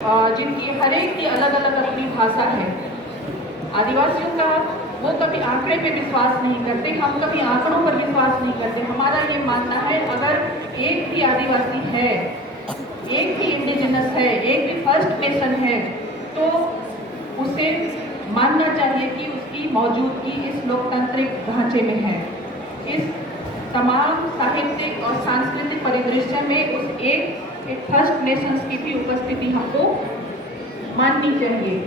जिनकी हर एक की अलग अलग अपनी भाषा है। आदिवासियों का वो कभी आंकड़े पे विश्वास नहीं करते, हम कभी आंकड़ों पर विश्वास नहीं करते। हमारा ये मानना है अगर एक भी आदिवासी है, एक भी इंडिजिनस है, एक भी फर्स्ट नेशन है, तो उसे मानना चाहिए कि उसकी मौजूदगी इस लोकतांत्रिक ढांचे में है। इस तमाम साहित्यिक और सांस्कृतिक परिदृश्य में उस एक फर्स्ट नेशंस की भी उपस्थिति हमको माननी चाहिए।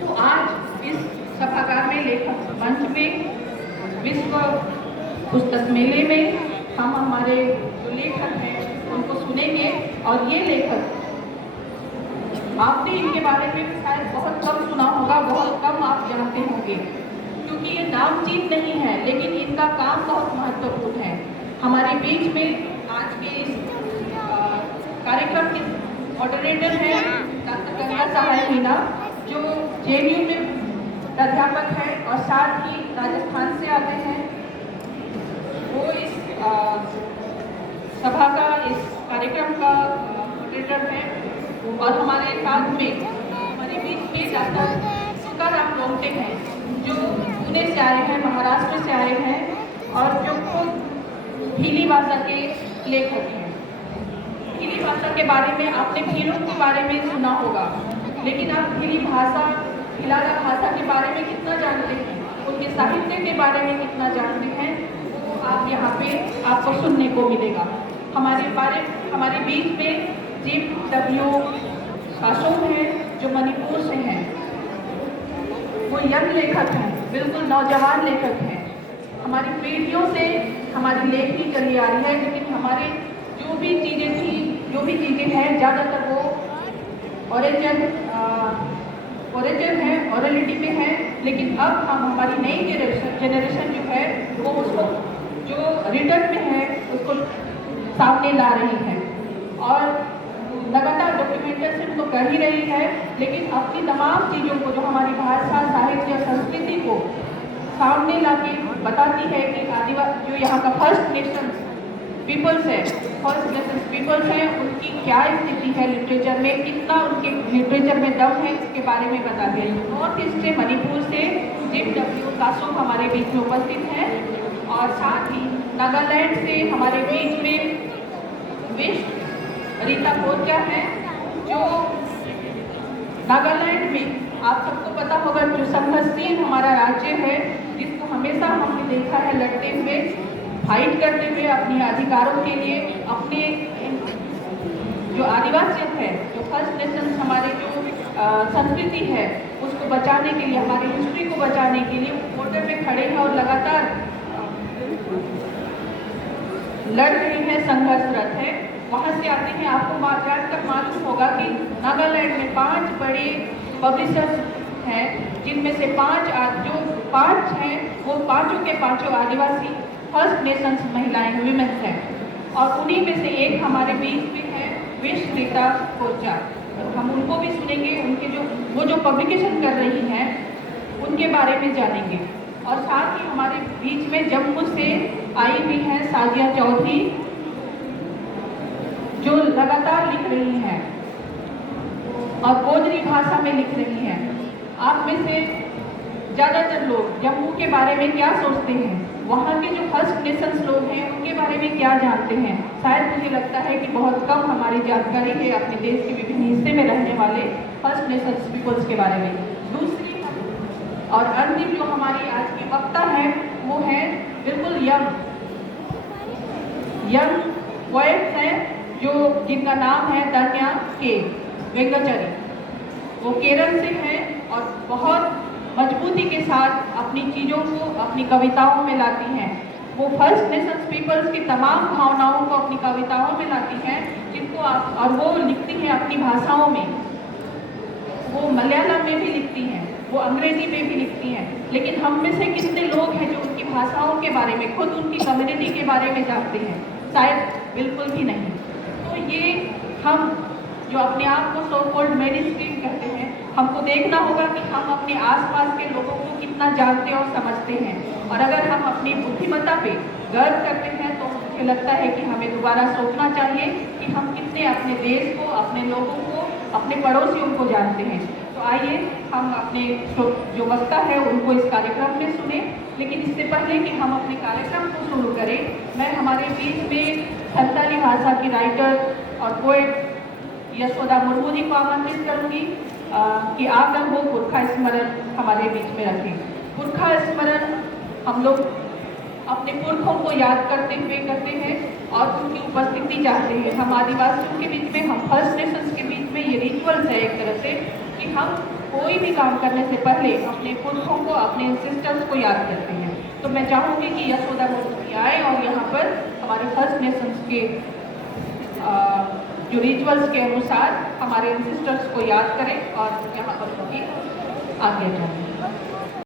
तो आज इस सभागार में लेखक मंच में विश्व पुस्तक मेले में हम हमारे जो लेखक हैं उनको सुनेंगे। और ये लेखक आपने इनके बारे में शायद बहुत कम सुना होगा, बहुत कम आप जानते होंगे, क्योंकि ये नामचीन नहीं है, लेकिन इनका काम बहुत महत्वपूर्ण है। हमारे बीच में आज के इस कार्यक्रम के मॉडरेटर हैं डॉक्टर गंगा सहाय मीना, जो जेएनयू में अध्यापक है और साथ ही राजस्थान से आते हैं। वो इस सभा का, इस कार्यक्रम का मॉडरेटर है। और हमारे साथ में हमारे बीच में डॉक्टर तुकाराम लोमटे हैं, जो पुणे से आए हैं, महाराष्ट्र से आए हैं और जो खुद भीली भाषा के लेखक हैं। भीली भाषा के बारे में आपने भीलों के बारे में सुना होगा, लेकिन आप भीली भाषा, भिलाड़ा भाषा के बारे में कितना जानते हैं, उनके साहित्य के बारे में कितना जानते हैं, वो आप यहाँ पे आपको सुनने को मिलेगा। हमारे बीच में JW कासोम है, जो मणिपुर से हैं। वो यंग लेखक हैं, बिल्कुल नौजवान लेखक हैं। हमारी पीढ़ियों से हमारी लेखनी चली आ रही है, लेकिन हमारे जो भी चीज़ें हैं, ज़्यादातर वो ओरेचर है, ओरलिटी में है। लेकिन अब हम हमारी नई जनरेशन जो है वो उसको जो रिटर्न में है उसको सामने ला रही है और लगातार डॉक्यूमेंटेशन तो कर ही रही है, लेकिन अपनी तमाम चीज़ों को, जो हमारी भाषा, साहित्य और संस्कृति को सामने ला के बताती है कि आदिवासी जो यहाँ का फर्स्ट नेशन पीपल्स है, फर्स्ट नेशन पीपल्स हैं, उनकी क्या स्थिति है लिटरेचर में, कितना उनके लिटरेचर में दम है, इसके बारे में बताती है। नॉर्थ ईस्ट से, मणिपुर से JW कासोम हमारे बीच में उपस्थित हैं और साथ ही नागालैंड से हमारे बीच में रीता कोरजा है, जो नागालैंड में आप सबको पता होगा जो संघर्षशील हमारा राज्य है, जिसको हमेशा हमने देखा है लड़ते हुए, फाइट करते हुए अपने अधिकारों के लिए, अपने जो आदिवासियत है, जो फर्स्ट नेशन हमारे जो संस्कृति है उसको बचाने के लिए, हमारी हिस्ट्री को बचाने के लिए बॉर्डर पे खड़े हैं और लगातार लड़ रहे हैं, संघर्षरत है। वहाँ से आते हैं, आपको जहाँ तक मालूम होगा कि नागालैंड में 5 बड़े पब्लिशर्स हैं, जिनमें से 5 हैं वो पाँचों के पाँचों आदिवासी फर्स्ट नेशंस महिलाएं, विमेन्स हैं। और उन्हीं में से एक हमारे बीच में है रीता कोरजा। तो हम उनको भी सुनेंगे, उनके जो पब्लिकेशन कर रही हैं उनके बारे में जानेंगे। और साथ ही हमारे बीच में जम्मू से आई भी हैं साजिया चौधरी, जो लगातार लिख रही हैं और गोजरी भाषा में लिख रही हैं। आप में से ज़्यादातर लोग जम्मू के बारे में क्या सोचते हैं, वहाँ के जो फर्स्ट नेशंस लोग हैं उनके बारे में क्या जानते हैं? शायद मुझे लगता है कि बहुत कम हमारी जानकारी है अपने देश के विभिन्न हिस्से में रहने वाले फर्स्ट नेशंस पीपल्स के बारे में। दूसरी और अंतिम जो हमारी आज की वक्ता है वो है बिल्कुल यंग पोएट हैं, जिनका नाम है धन्या के वेंगचारी। वो केरल से हैं और बहुत मजबूती के साथ अपनी चीज़ों को अपनी कविताओं में लाती हैं। वो फर्स्ट नेशंस पीपल्स की तमाम भावनाओं को अपनी कविताओं में लाती हैं, और वो लिखती हैं अपनी भाषाओं में। वो मलयालम में भी लिखती हैं, वो अंग्रेजी में भी लिखती हैं। लेकिन हम में से कितने लोग हैं जो उनकी भाषाओं के बारे में, खुद उनकी कम्युनिटी के बारे में जानते हैं? शायद बिल्कुल भी नहीं। तो ये हम जो अपने आप को सो कॉल्ड मेनस्ट्रीम कहते हैं, हमको देखना होगा कि हम अपने आसपास के लोगों को कितना जानते और समझते हैं। और अगर हम अपनी बुद्धिमत्ता पे गर्व करते हैं तो मुझे लगता है कि हमें दोबारा सोचना चाहिए कि हम कितने अपने देश को, अपने लोगों को अपने पड़ोसियों को जानते हैं। तो आइए हम अपने जो वक्ता है उनको इस कार्यक्रम में सुने। लेकिन इससे पहले कि हम अपने कार्यक्रम को शुरू करें, मैं हमारे बीच में संताली भाषा की राइटर और पोएट यशोदा मुर्मू जी को आमंत्रित करूंगी कि आप लोग वो पुरखा स्मरण हमारे बीच में रखें। पुरखा स्मरण हम लोग अपने पुरखों को याद करते हुए करते हैं और उनकी उपस्थिति चाहते हैं। हम आदिवासियों के बीच में, हम फर्स्ट नेशंस के बीच में ये रिचुअल्स है एक तरह से कि हम कोई भी काम करने से पहले अपने पुरखों को, अपने एंसेस्टर्स को याद करते हैं। तो मैं चाहूँगी कि यशोदा मुर्मू आए और यहाँ पर हमारे फर्स्ट नेशंस के जो रिचुअल्स के अनुसार हमारे एंसेस्टर्स को याद करें और यहाँ पर आगे जाएं।